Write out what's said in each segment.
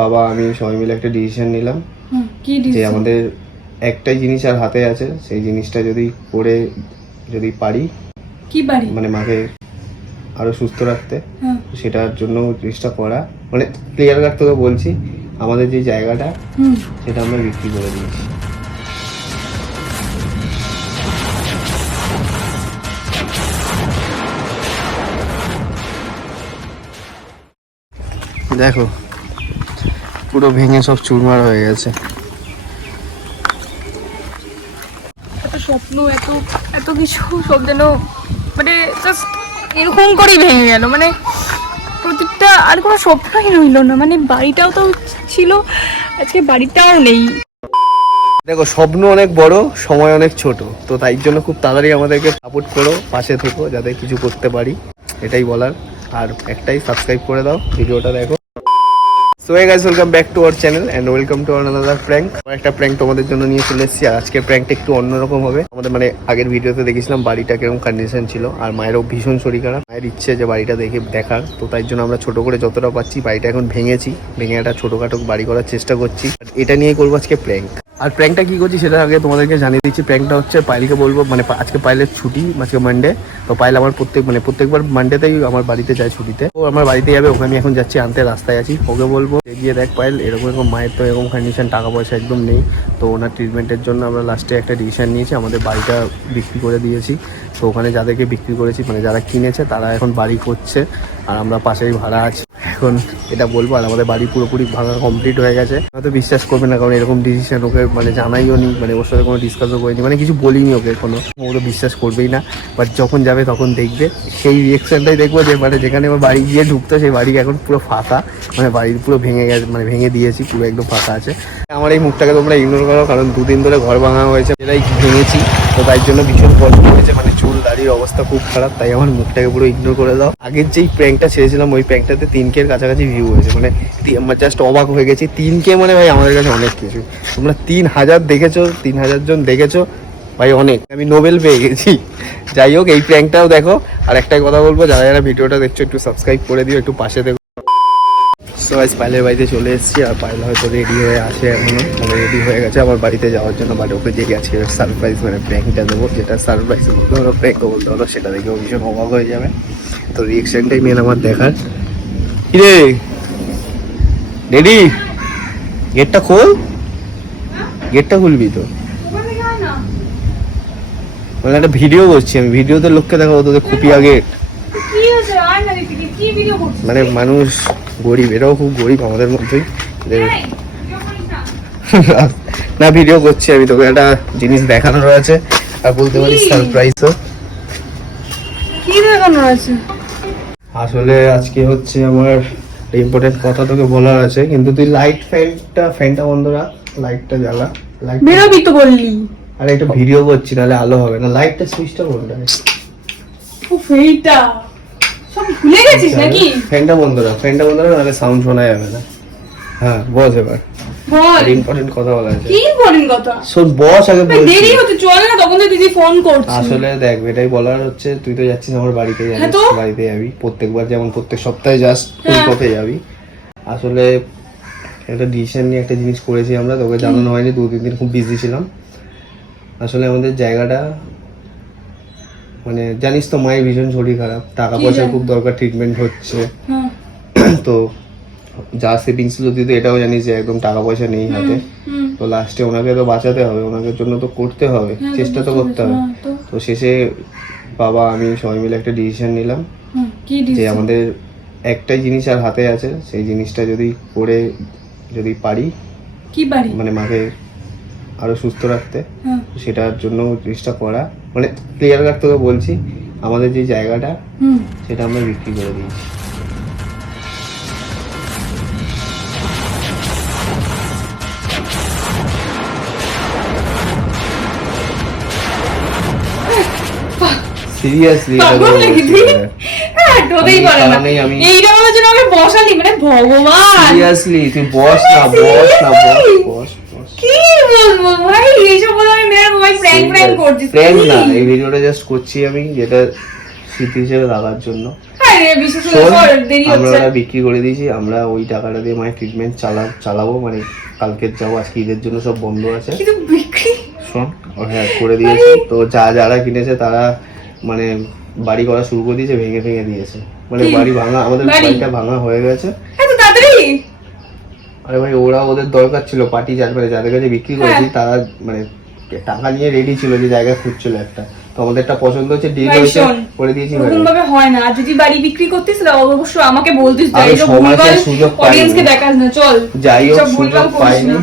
বাবা আমি সবাই মিলে একটা ডিসিশন নিলাম কি যে ডিসিশন? আমাদের একটাই জিনিস আর হাতে আছে, সেই জিনিসটা যদি করে যদি পারি কি পারি? মানে মাকে আরো সুস্থ রাখতে, হ্যাঁ। সেটার জন্য চেষ্টা করা। মানে ক্লিয়ার কাট তোকে বলছি, আমাদের যে জায়গাটা সেটা আমরা বিক্রি করে দিয়েছি। দেখো পুরো ভেঙে সব চুরমার হয়ে গেছে। এত স্বপ্ন, এত এত কিছু সব যেন মানে জাস্ট এরকম করেই ভেঙে গেল। মানে প্রত্যেকটা আর কোনো স্বপ্নই রইল না। মানে বাড়িটাও তো ছিল, আজকে বাড়িটাও নেই। দেখো স্বপ্ন অনেক বড়, সময় অনেক ছোট, তো তাই জন্য খুব তাড়াতাড়ি আমাদেরকে সাপোর্ট করো, পাশে থেকো যাতে কিছু করতে পারি, এটাই বলার। আর একটাই, সাবস্ক্রাইব করে দাও, ভিডিওটা দেখো। So hey guys, welcome back to our channel and welcome to another prank. আমরা একটা প্র্যাঙ্ক তোমাদের জন্য নিয়ে চলে এসেছি। আর আজকের প্র্যাঙ্কটা একটু অন্যরকম হবে। আমাদের মানে আগের ভিডিওতে দেখেছিলাম বাড়িটা কিরকম কন্ডিশন ছিল, আর মায়েরও ভীষণ শরীর খারাপ। মায়ের ইচ্ছে যে বাড়িটা দেখার, তো তাই জন্য আমরা ছোট করে যতটা পাচ্ছি বাড়িটা এখন ভেঙে একটা ছোটখাটো বাড়ি করার চেষ্টা করছি। এটা নিয়ে করবো আজকে প্র্যাঙ্ক। আর প্র্যাঙ্কটা কি করছি সেটা আগে তোমাদেরকে জানিয়ে দিচ্ছি। প্র্যাঙ্কটা হচ্ছে পায়েলকে বলবো, মানে আজকে পায়েলের ছুটি, আজকে মানডে। তো পায়েল আমার প্রত্যেকবার মানডেতেই আমার বাড়িতে যায় ছুটিতে। ও আমার বাড়িতে যাবে, ওকে আমি এখন যাচ্ছি আনতে, রাস্তায় আছি। ওকে বলবো গিয়ে দেখ পায়েল এরকম মায়ের তো এরকম কন্ডিশন, টাকা পয়সা একদম নেই, তো ওনার ট্রিটমেন্টের জন্য আমরা লাস্টে একটা ডিসিশন নিয়েছি, আমাদের বাড়িটা বিক্রি করে দিয়েছি। তো ওখানে যাদেরকে বিক্রি করেছি, মানে যারা কিনেছে তারা এখন বাড়ি করছে, আর আমরা পাশেই ভাড়া আছি। এখন এটা বলবো, আর আমাদের বাড়ি পুরোপুরি ভাঙা কমপ্লিট হয়ে গেছে। হয়তো বিশ্বাস করবে না, কারণ এরকম ডিসিশন ওকে মানে জানাইও নি, মানে ওর সাথে কোনো ডিসকাসও করিনি, মানে কিছু বলিনি ওকে কোনো। ও তো বিশ্বাস করবেই না, বাট যখন যাবে তখন দেখবে, সেই রিয়েকশনটাই দেখবো যে মানে যেখানে আমার বাড়ি গিয়ে ঢুকতো সেই বাড়ি এখন পুরো ফাঁকা, মানে বাড়ি পুরো ভেঙে গেছে, মানে ভেঙে দিয়েছি, পুরো একদম ফাঁকা আছে। আমার এই মুখটাকে তোমরা ইগনোর করো, কারণ দুদিন ধরে ঘর ভাঙা হয়েছে, সেটাই ভেঙেছি, তো তাই জন্য ভীষণ কষ্ট হয়েছে, মানে চুল দাড়ির অবস্থা খুব খারাপ, তাই আমার মুখটাকে পুরো ইগনোর করে দাও। আগের যেই প্র্যাঙ্কটা ছেড়েছিলাম ওই প্র্যাঙ্কটাতে 3K এর কাছাকাছি ভিউ হয়েছে, মানে আমরা জাস্ট অবাক হয়ে গেছি। 3K মানে ভাই আমাদের কাছে অনেক কিছু। তোমরা 3000 দেখেছো, 3000 জন দেখেছো ভাই, অনেক। আমি নোবেল পেয়ে গেছি। যাই হোক, এই প্র্যাঙ্কটাও দেখো। আর একটাই কথা বলবো, যারা যারা ভিডিওটা দেখছো একটু সাবস্ক্রাইব করে দিও, একটু পাশে দেখো। সো আজ পায়েলের বাড়িতে চলে এসেছি, আর পায়েল হয়তো রেডি হয়ে আছে এখনো, মানে রেডি হয়ে গেছে আমার বাড়িতে যাওয়ার জন্য। বাট ওকে যে গেছে সারপ্রাইজ, মানে প্র্যাঙ্কটা দেবো, যেটা সারপ্রাইজ বলতে হলো, প্র্যাঙ্কও বলতে হলো, সেটা দেখেও ভীষণ অবাক হয়ে যাবে। তো রিয়েকশনটাই মেন আমার দেখার। কিরে রেডি? গেটটা খোল, গেটটা খুলবি তো। মানে একটা ভিডিও করছি আমি, ভিডিওতে লোককে দেখাবো তোদের খুপিয়া গেট। মানে মানুষ গরিব, এরাও খুব গরিব আমাদের মধ্যেই। না ভিডিও করছি আমি, তোকে একটা জিনিস দেখানোর আছে, আর বলতে পারিস সারপ্রাইজও। কি দেখানোর আছে? আসলে আজকে হচ্ছে আমার ইম্পর্টেন্ট কথা তোকে বলার আছে, কিন্তু তুই লাইট ফ্যানটা বন্ধ রাখ, লাইটটা জ্বালা। লাইট বেরোবি তো বললি। আরে একটা ভিডিও করছি, নাহলে আলো হবে না। লাইটটা সুইচটা কোনটা? উফ, এইটা সব ভুলে গেছিস নাকি? ফ্যানটা বন্ধ রাখ, নাহলে সাউন্ড শোনা যাবে না। হ্যাঁ বস এবার, বল। ইম্পর্টেন্ট কথা বলা আছে। কি ইম্পর্টেন্ট কথা? শোন বস, আগে বলছি। দেরি হচ্ছে, চল না, তখন তো দিদি ফোন করছে। আসলে দেখ, এটাই বলার হচ্ছে, তুই তো যাচ্ছিস আমার বাড়িতে, হ্যাঁ তো? বাড়িতে যাবি প্রত্যেকবার, যেমন প্রত্যেক সপ্তাহে যাস, তুই কোথায় যাবি। আসলে একটা ডিসিশন নিয়ে একটা জিনিস করেছি আমরা, তোকে জানানো হয়নি, 2-3 দিন খুব বিজি ছিলাম। আসলে আমাদের জায়গাটা, মানে জানিস তো মায়ের ভীষণ শরীর খারাপ, টাকা পয়সার খুব দরকার, ট্রিটমেন্ট হচ্ছে। তো যা সেভিংস ছিল তুই তো এটাও জানিস যে একদম টাকা পয়সা নেই হাতে। তো লাস্টে ওনাকে তো বাঁচাতে হবে, ওনাকে জন্য তো করতে হবে, চেষ্টা তো করতে হবে। তো শেষে বাবা আমি সবাই মিলে একটা ডিসিশন নিলাম যে আমাদের একটাই জিনিস আর হাতে আছে, সেই জিনিসটা যদি করে যদি পারি, কি পারি মানে মাকে আরো সুস্থ রাখতে, সেটার জন্য চেষ্টা করা। মানে ক্লিয়ার কাট তোকে বলছি, আমাদের যে জায়গাটা সেটা আমরা বিক্রি করে দিয়েছি। সিরিয়াসলি পাগল নাকি তুই? হ্যাঁ, তোদেরই করে না। এইটা বলার জন্য আমাকে বসালি, মানে ভগবান। সিরিয়াসলি তুই বস না, বস। কি বলবো ভাই, এইসব বলে আমি মেয়ের ভাই প্র্যাঙ্ক করছিস? প্র্যাঙ্ক না, এই ভিডিওটা জাস্ট করছি আমি, যেটা স্মৃতি হিসেবে রাখার জন্য। আমরা ওটা বিক্রি করে দিয়েছি, আমরা ওই টাকাটা দিয়ে মায়ের ট্রিটমেন্ট চালাবো, মানে কালকে যাবো, আজকে ঈদের জন্য সব বন্ধ আছে। শোন, হ্যাঁ করে দিয়েছি তো, যারা কিনেছে তারা মানে বাড়ি করা শুরু করে দিয়েছে, ভেঙে দিয়েছে, মানে বাড়ি ভাঙা, আমাদের বাড়িটা ভাঙা হয়ে গেছে। আরে ভাই ওরা ওদের দরকার ছিল পার্টি, মানে যাদের কাছে বিক্রি করেছি তারা মানে টাকা নিয়ে রেডি ছিল, যে জায়গা খুঁজছিল একটা, তো আমাদের একটা পছন্দ হচ্ছে, ডিল হয়েছে, করে দিয়েছি। এরকম ভাবে হয় না, যদি বাড়ি বিক্রি করতিস তাহলে অবশ্যই আমাকে বলতিস, যাই হোক সুযোগ অডিয়েন্সকে দেখাস না, চল যাই হোক সুযোগ পাইনি।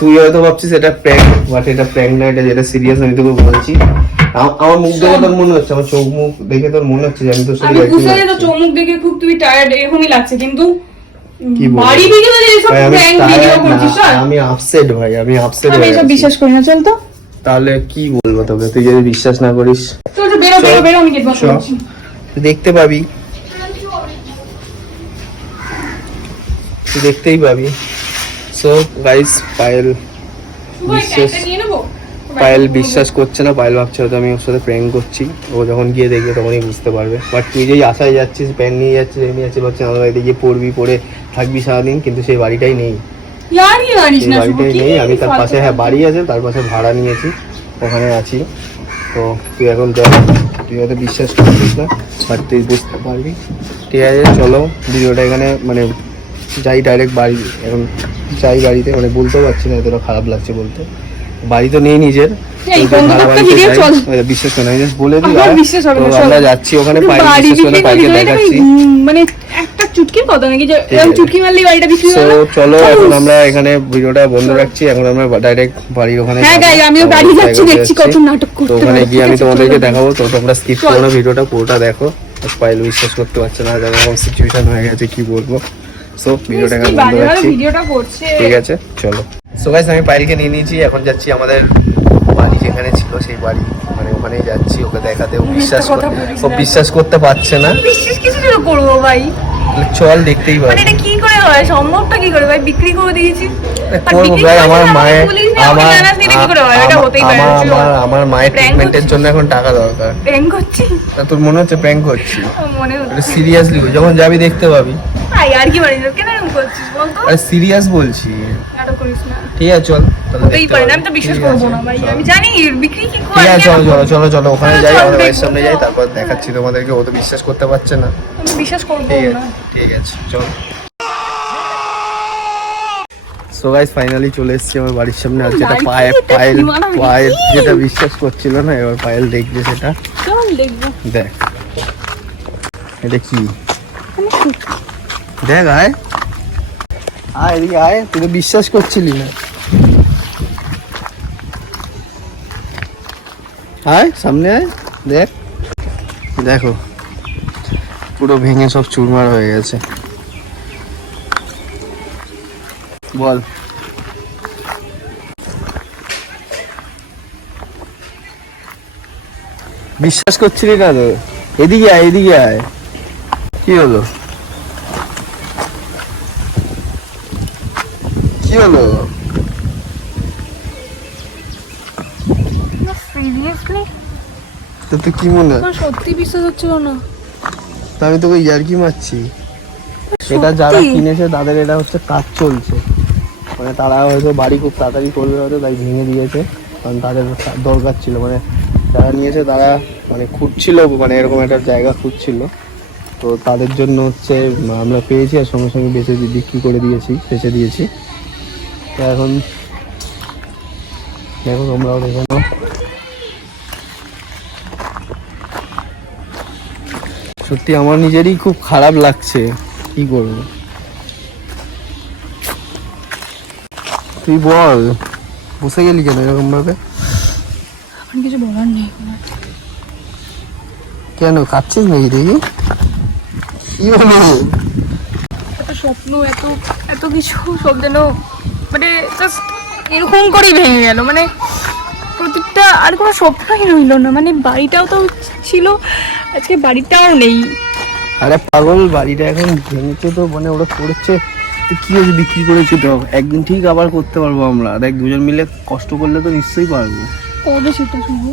তুই হয়তো ভাবছিস এটা প্র্যাঙ্ক, বাট এটা প্র্যাঙ্ক না, এটা যেটা সিরিয়াস আমি তোকে বলছি। আমার মুখ দেখে তোর মনে হচ্ছে, আমার চোখ মুখ দেখে তোর মনে হচ্ছে যে আমি তোর সাথে বুঝতে পারি, তো চোখ মুখ দেখে খুব তুই টায়ার্ড এরকমই লাগছে, কিন্তু বাড়ি ভিডিও যে সব প্র্যাঙ্ক ভিডিও করছিস, আমি আপসেট ভাই, আমি আপসেট। আমি এসব বিশ্বাস করি না, চল তো। তাহলে কি বলবো তোকে, তুই যদি বিশ্বাস না করিস চল বেরো, আমি গেট বন্ধ করছি। দেখতে পাবি, তুই দেখতেই পাবি। সো গাইস, পায়েল বিশ্বাস করছে না, পায়েল ভাবছে হয়তো আমি ওর সাথে প্র্যাঙ্ক করছি, ও যখন গিয়ে দেখবে তখনই বুঝতে পারবে। বাট তুই যেই আশায় যাচ্ছিস, প্যান্ট নিয়ে যাচ্ছিস, ভাবছিস আমার বাড়িতে গিয়ে পড়বি, পড়ে থাকবি সারাদিন, কিন্তু সেই বাড়িটাই নেই, সেই বাড়িটাই নেই। আমি তার পাশে, হ্যাঁ বাড়ি আছে, তার পাশে ভাড়া নিয়েছি, ওখানে আছি। তো তুই এখন দেখ, তুই হয়তো বিশ্বাস করছিস না, বাট তুই বুঝতে পারবি। ঠিক আছে, চলো ভিডিওটা এখানে মানে যাই ডাইরেক্ট বাড়ি, এখন যাই বাড়িতে, মানে বলতেও পারছি না, এতটা খারাপ লাগছে বলতে। বাড়ি তো নেই নিজের, বিশ্বাস করে আমি বলে দিই, আমরা যাচ্ছি ওখানে, পাইলকে দেখাচ্ছি, মানে একটা চুটকির কথা নাকি, যে চুটকি মারলেই বাড়িটা বিক্রি হয়ে গেল। চলো এখন আমরা এখানে ভিডিওটা বন্ধ রাখছি, এখন আমরা ডাইরেক্ট বাড়ির ওখানে, হ্যাঁ গাইস আমিও বাড়ি যাচ্ছি, দেখছি কত নাটক করতে। তো ওখানে গিয়ে আমি তোমাদেরকে দেখাবো, তো তোমরা স্কিপ করো না, ভিডিওটা পুরোটা দেখো। পাইল বিশ্বাস করতে পারছে না, এরকম সিচুয়েশন হয়ে গেছে, কি বলবো। সো ভিডিওটা এখন বন্ধ রাখছি, ঠিক আছে চলো। সো গাইস আমি পাইলকে নিয়ে নিয়েছি, এখন যাচ্ছি আমাদের বাড়ি যেখানে ছিল সেই বাড়ি, মানে ওখানেই যাচ্ছি ওকে দেখাতে। ও বিশ্বাস করতে পারছে না। বিশ্বাস কিছু করবো ভাই, চল দেখতেই পাবি। মানে এটা কি করে হয়, সম্ভবটা কি করে ভাই, বিক্রি করে দিয়েছি করবো ভাই, আমার মায়ের ট্রিটমেন্টের জন্য এখন টাকা দরকার। প্র্যাঙ্ক করছি? তোর মনে হচ্ছে প্র্যাঙ্ক করছি? মনে হচ্ছে সিরিয়াসলি, যখন যাবি দেখতে পাবি। আর কি মানে কেন এরকম করছিস বলতো? আরে সিরিয়াস বলছি, নাটক করিস না। ঠিক আছে চল, হতেই পারে না, আমি তো বিশ্বাস করবো না ভাই, আমি জানি বিক্রি কি করে। ঠিক আছে চলো ওখানে যাই, আমাদের বাড়ির সামনে যাই, তারপর দেখাচ্ছি তোমাদেরকে। ও তো বিশ্বাস করতে পারছে না, আমি বিশ্বাস করবো না। ঠিক আছে চল। সো গাইস ফাইনালি চলে এসেছি আমার বাড়ির সামনে। আর যেটা পায়েল যেটা বিশ্বাস করছিল না, এবার পায়েল দেখবে সেটা। চল দেখবো, দেখ এটা কি, দেখ আয় এদিকে আয়, তুই তো বিশ্বাস করছিলি না, আয় সামনে আয়, দেখ দেখো পুরো ভেঙে সব চুরমার হয়ে গেছে। বল বিশ্বাস করছিলি না তো, এদিকে আয় কি হলো সিরিয়াসলি তো তুই কি মনে হয়, সত্যি বিশ্বাস হচ্ছিল না? তা আমি তোকে ইয়ার্কি মারছি। এটা যারা কিনেছে তাদের এটা হচ্ছে কাজ চলছে, মানে তারা হয়তো বাড়ি খুব তাড়াতাড়ি করবে হয়তো, তাই ভেঙে দিয়েছে, কারণ তাদের দরকার ছিল। মানে যারা নিয়েছে তারা মানে খুঁজছিল, মানে এরকম একটা জায়গা খুঁজছিল, তো তাদের জন্য হচ্ছে আমরা পেয়েছি, আর সঙ্গে সঙ্গে বিক্রি করে দিয়েছি, বেচে দিয়েছি। তো এখন দেখো তোমরাও দেখে নাও। সত্যি আমার নিজেরই খুব খারাপ লাগছে, কি করবো তুই বল, বসে গেলি কেন এরকম ভাবে? আমার কিছু বলার নেই। কেন কাঁদছিস নাকি দেখি, কি হলো? এত স্বপ্ন, এত কিছু সব যেন মানে জাস্ট এরকম করেই ভেঙে গেল, মানে প্রত্যেকটা আর কোনো স্বপ্নই রইল না। মানে বাড়িটাও তো ছিল, আজকে বাড়িটাও নেই। আরে পাগল, বাড়িটা এখন ভেঙেছে তো, মানে ওরা করেছে, কি হয়েছে বিক্রি করেছি তো, একদিন ঠিক আবার করতে পারবো আমরা। দেখ দুজন মিলে কষ্ট করলে তো নিশ্চয়ই পারবো। কবে সেটা শুভ?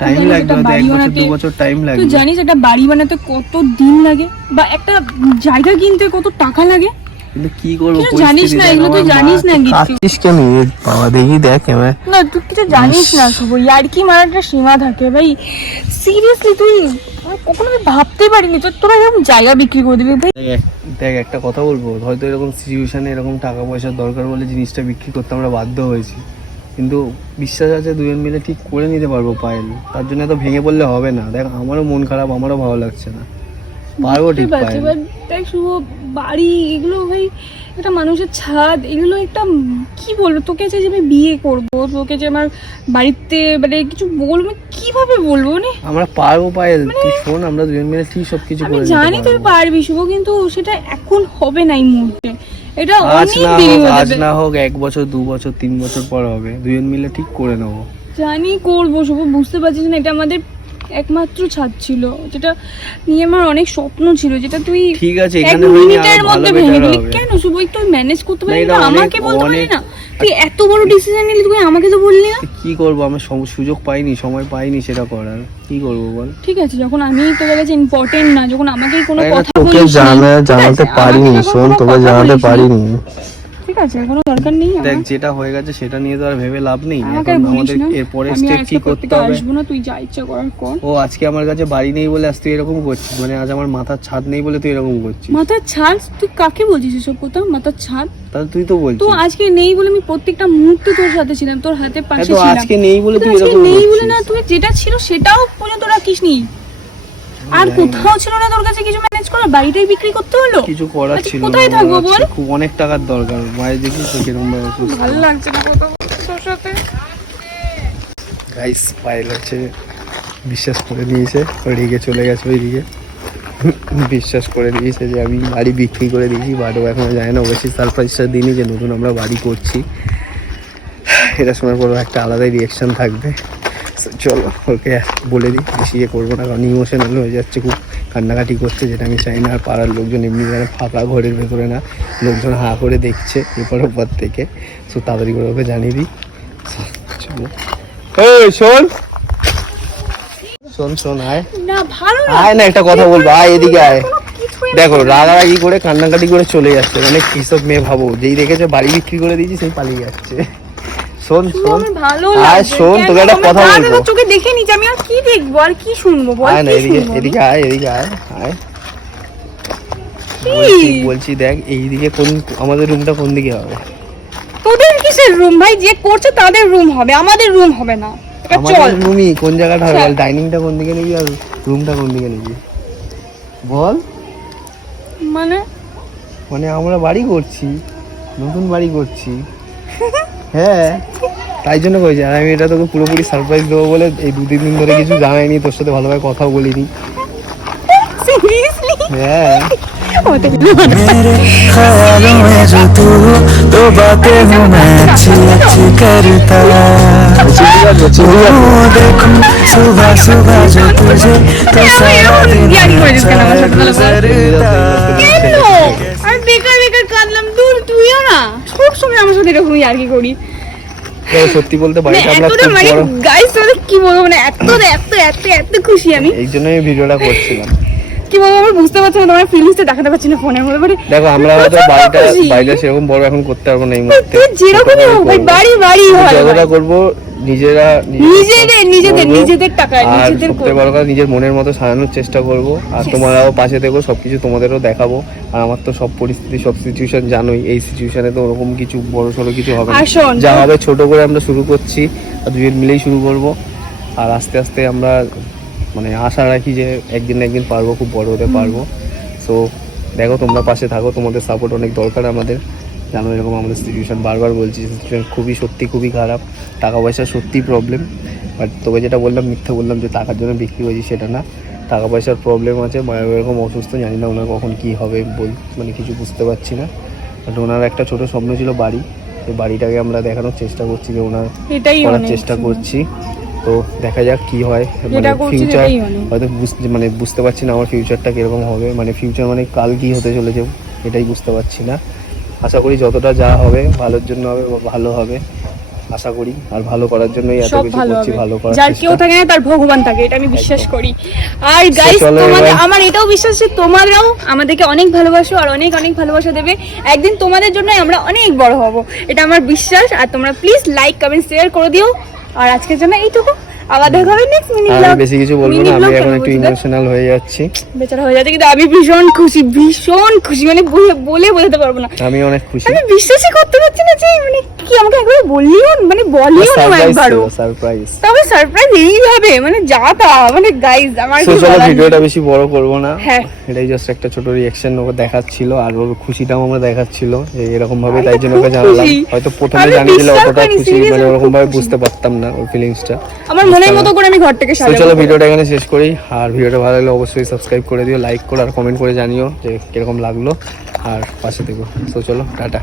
টাইম জানিস লাগবে, একটা হয়তো বাড়ি 1 বছর বানাতে 2 বছর টাইম তুই লাগবে। জানিস একটা বাড়ি বানাতে কত দিন লাগে, বা একটা জায়গা কিনতে কত টাকা লাগে? কিন্তু কি করবো, কিছু জানিস না, পরিস্থিতি দেখ, এগুলো তুই আমার জানিস মা না তো কিছু। কাঁদছিস কেন? এ বাবা দেখি দেখ এবার। না তুই কিছু জানিস না শুভ, ইয়ার্কি মারার একটা সীমা থাকে ভাই। সিরিয়াসলি তুই কখনো আমি ভাবতে পারিনি তোরা এরকম জায়গা বিক্রি করে দিবি ভাই। দেখ একটা কথা বলবো, হয়তো এরকম সিচুয়েশনে এরকম টাকা পয়সার দরকার বলে জিনিসটা বিক্রি করতে আমরা বাধ্য হয়েছি, কিন্তু বিশ্বাস আছে দুজন মিলে ঠিক করে নিতে পারবো পায়েল। তার জন্য তো ভেঙে পড়লে হবে না। দেখ আমারও মন খারাপ, আমারও ভালো লাগছে না, পারবো ঠিক পায়েল। এবার দেখ শুভ, বাড়ি এগুলো ভাই একটা মানুষের ছাদ, এগুলো একটা কি বলবো তোকে, যে আমি বিয়ে করবো তোকে, যে আমার বাড়িতে মানে কিছু বলবো, কিভাবে বলবো মানে। আমরা পারবো পায়েল, তুই শোন, আমরা দুজন মিলে ঠিক সবকিছু আমি করে জানি নিতে তুই পারবো। পারবি শুভ, কিন্তু সেটা এখন হবে না এই মুহূর্তে, এটা আজ অনেক না দেরি হোক, হয়ে আজ যাবে। না হোক 1 বছর 2 বছর 3 বছর পর হবে, দুজন মিলে ঠিক করে নেবো। জানি করবো শুভ, বুঝতে পারছিস না, এটা আমাদের একমাত্র ছাদ ছিল, যেটা নিয়ে আমার অনেক স্বপ্ন ছিল, যেটা তুই ঠিক আছে, এক এখানে হয়নি, মিনিটের আরো মধ্যে ভালো ভেঙে better দিলি হবে। কেন শুভ? একটু ম্যানেজ করতে না, পারলি এটা না? অনেক- আমাকে বলতে পারলি অনেক- না? তুই এত বড় ডিসিশন নিলি, তুই আমাকে তো বললি না। কি করবো, আমি সুযোগ পাইনি, সময় পাইনি সেটা করার, কি করবো বল। ঠিক আছে, যখন আমি তোর কাছে ইম্পর্টেন্ট না, যখন আমাকেই কোনো আরে কথা তোকে বলিস জানাতে পারিনি, শোন, তোকে জানাতে পারিনি। ঠিক আছে, কোনো দরকার নেই আমার। দেখ যেটা হয়ে গেছে সেটা নিয়ে তো আর ভেবে লাভ নেই, আমাকে এখন আর বলিস আমাদের না, এরপরে আমি স্টেপ আর কি আজকে করতে প্রত্যেকে হবে। আসবো না, তুই যা ইচ্ছা করার কর। ও আজকে আমার কাছে বাড়ি নেই বলে আজ তুই এরকম করছিস, মানে আজ আমার মাথার ছাদ নেই বলে তুই এরকম করছিস। মাথার ছাদ? তুই কাকে বলছিস এসব কথা? মাথার ছাদ তাহলে তুই তো বলছিস। তো আজকে নেই বলে আমি প্রত্যেকটা মুহূর্তে তোর সাথে ছিলাম, তোর হাতে পাশে হ্যাঁ, তো ছিলাম। আজকে নেই বলে তুই আজকে এরকম নেই বলে করছিস। না, তুই যেটা ছিল সেটাও পর্যন্ত রাখিসনি। আর কোথাও ছিল না তোর কাছে কিছু ম্যানেজ করা, বাড়িটাই বিক্রি করতে হলো। কিছু করার আচ্ছা, ছিল কোথায় না, থাকবো আজকে বল? খুব অনেক টাকার দরকার, মায়ের দেখিস তো কিরকম ভাবে অসুস্থ। ভালো লাগছে না কথা তোর সাথে। গাইস পায়েল হচ্ছে বিশ্বাস করে নিয়েছে, ও রেগে চলে গেছে ওইদিকে। বিশ্বাস করে দিয়েছে যে আমি বাড়ি বিক্রি করে দিয়েছি, বাট ও এখনো জানে না, অবশ্যই সারপ্রাইজটা দিনই যে নতুন আমরা বাড়ি করছি। এটা শোনার পর একটা আলাদাই রিয়াকশান থাকবে। So, চলো ওকে বলে দিই, বেশি ইয়ে করবো না, কারণ ইমোশনাল হয়ে যাচ্ছে, খুব কান্নাকাটি করছে, যেটা আমি চাই না। আর পাড়ার লোকজন এমনি যেন ফাঁকা ঘরের ভেতরে না, লোকজন হাঁ করে দেখছে এপার ওপার থেকে। সো তাড়াতাড়ি করে ওকে জানিয়ে দিই। So, চলো এই শোন শোন শোন, আয় না ভালো আয় না, একটা কথা বলবো, আয় এদিকে আয়। কিছুই দেখো রাগারাগি করে কান্নাকাটি করে চলে যাচ্ছে, মানে কিসব মেয়ে ভাবো, যেই দেখেছে বাড়ি বিক্রি করে দিয়েছি সেই পালিয়ে যাচ্ছে। শোন শোন, আমার ভালো আয় লাগছে। শোন, কেন? তোকে একটা আমার কথা যা বলবো। দেখো চোখে দেখে নিচ্ছি, আমি আর কি দেখবো আর কি শুনবো বল? আয় না কি এদিকে, শুনবো আমি? এদিকে আয়, এদিকে আয় আয়। কি? বলছি দেখ এইদিকে কোন, আমাদের রুমটা কোন দিকে হবে? তোদের কিসের রুম ভাই? যে করছে তাদের রুম হবে, আমাদের রুম হবে না। এবার চল। আমাদের রুমই কোন জায়গাটা হবে চল। বল? ডাইনিংটা কোন দিকে নিবি আর রুমটা কোন দিকে নিবি বল? মানে মানে আমরা বাড়ি করছি, নতুন বাড়ি করছি। হ্যাঁ তাই জন্য কইছি, আর আমি এটা তোকে পুরোপুরি সারপ্রাইজ দেবো বলে এই 2-3 দিন ধরে কিছু জানাইনি, তোর সাথে ভালোভাবে কথাও বলিনি। সিরিয়াসলি হ্যাঁ मेरे ख्यालों में जो तू तो बातें हूँ मैं अच्छी अच्छी करता हूँ देखूं सुबह सुबह जो तुझे तो सारा दिन गुजरता। কেন? আমি বেকার বেকার কাঁদলাম, দূর তুইও না সব সময় আমার সাথে এরকম ইয়ার্কি করি। দেখো, সত্যি বলতে মানে বাড়িটা আমরা এতটা খুব মানে বড়, গাইস তোমাদের কি বলবো, মানে এত এত এত এত খুশি আমি, এই জন্য আমি ভিডিওটা করছিলাম। কি বলবো আমি বুঝতে পারছি না, তোমার ফিলিংসটা দেখাতে পারছি না ফোনের মধ্যে। মানে দেখো আমরা হয়তো প্রচন্ড বাড়িটা খুশি। বাড়িটা সেরকম বড় এখন করতে পারবো না এই মুহূর্তে, তুই যেরকমই হোক ভাই, বাড়ি বাড়ি হয় যতটা করবো নিজেরা নিজেদের নিজেদের করবো। নিজেদের টাকা আর নিজেদের সবথেকে করবো। বড় কথা, নিজের মনের মতো সাজানোর চেষ্টা করব। আর তোমরাও পাশে থেকো, সবকিছু তোমাদেরও দেখাবো। আর আমার তো সব পরিস্থিতি সব সিচুয়েশন জানোই, এই সিচুয়েশনে তো ওরকম কিছু বড় সড়ো কিছু হবে না, আর শোন, যা হবে ছোট করে আমরা শুরু করছি, আর দুজন মিলেই শুরু করব। আর আস্তে আস্তে আমরা মানে আশা রাখি যে একদিন না একদিন পারবো, খুব বড় হতে পারবো। সো দেখো তোমরা পাশে থাকো, তোমাদের সাপোর্ট অনেক দরকার আমাদের, জানো এরকম আমাদের সিচুয়েশন, বারবার বলছি সিচুয়েশন খুবই সত্যি খুবই খারাপ, টাকা পয়সা সত্যি প্রবলেম। বাট তোকে যেটা বললাম, মিথ্যে বললাম যে টাকার জন্য বিক্রি হয়েছি, সেটা না, টাকা পয়সার প্রবলেম আছে। মায়ের এরকম অসুস্থ, জানি না ওনার কখন কী হবে মানে কিছু বুঝতে পারছি না। বাট ওনার একটা ছোট স্বপ্ন ছিল বাড়ি, সেই বাড়িটাকে আমরা দেখানোর চেষ্টা করছি, যে ওনার এটাই করার অনেক। চেষ্টা করছি। তো দেখা যাক কি হয়, মানে যেটা করছি ফিউচার সেটাই অনেক। হয়তো মানে বুঝতে পারছি না আমার ফিউচারটা কীরকম হবে, মানে ফিউচার মানে কাল কী হতে চলেছে এটাই বুঝতে পারছি না। আশা করি যতটা যা হবে ভালোর জন্য হবে বা ভালো হবে। আশা করি, আর ভালো করার জন্যই এত সব কিছু ভালো করছি, হবে। ভালো করার যার চেষ্টা। কেউ থাকে না তার ভগবান থাকে, এটা আমি বিশ্বাস করি। আর গাইস চলো তোমাদের, এবার। আমার এটাও বিশ্বাস যে তোমরাও আমাদেরকে অনেক ভালোবাসো আর অনেক অনেক ভালোবাসা দেবে। একদিন তোমাদের জন্য আমরা অনেক বড় হব, এটা আমার বিশ্বাস। আর তোমরা প্লিজ লাইক কমেন্ট শেয়ার করে দিও। আর আজকের জন্য এইটুকু, আবার দেখা হবে নেক্সট মিনি আর ব্লগ। আমি বেশি কিছু বলবো না, আমি এখন একটু ইমোশনাল হয়ে যাচ্ছি। বেচারা হয়ে যাচ্ছে, কিন্তু আমি ভীষণ খুশি, ভীষণ খুশি, মানে বলে বোঝাতে পারবো না। আমি অনেক খুশি। আমি বিশ্বাসই করতে পারছি না যে মানে কি আমাকে একবার বললিও, মানে বলিও না একবারও। সারপ্রাইজ। তবে সারপ্রাইজ এইভাবে মানে যা তা, মানে গাইজ আমার তো কি চলো বলার নেই। ভিডিওটা বেশি বড় করব না, হ্যাঁ। এটাই জাস্ট একটা ছোট রিঅ্যাকশন ওকে দেখাচ্ছিল, আর ওর খুশিটাও আমরা দেখাচ্ছিল যে এরকম ভাবে, আমি তাই তো জন্য খুব ওকে জানালাম। খুশি। হয়তো প্রথমে আমি জানিয়ে দিলে বিশ্বাস অতটা করিনি, খুশি, seriously মানে আমি ওরকম খুব ভাবে খুশি। বুঝতে পারতাম না ওর ফিলিংসটা। আমার মনের মতো করে আমি ঘর থেকে তো সাজাবো। চলো ভিডিওটা এখানে শেষ করি, আর ভিডিওটা ভালো লাগলে অবশ্যই সাবস্ক্রাইব করে দিও, লাইক করো আর কমেন্ট করে জানিও যে কিরকম লাগলো, আর পাশে থেকো। তো চলো টাটা।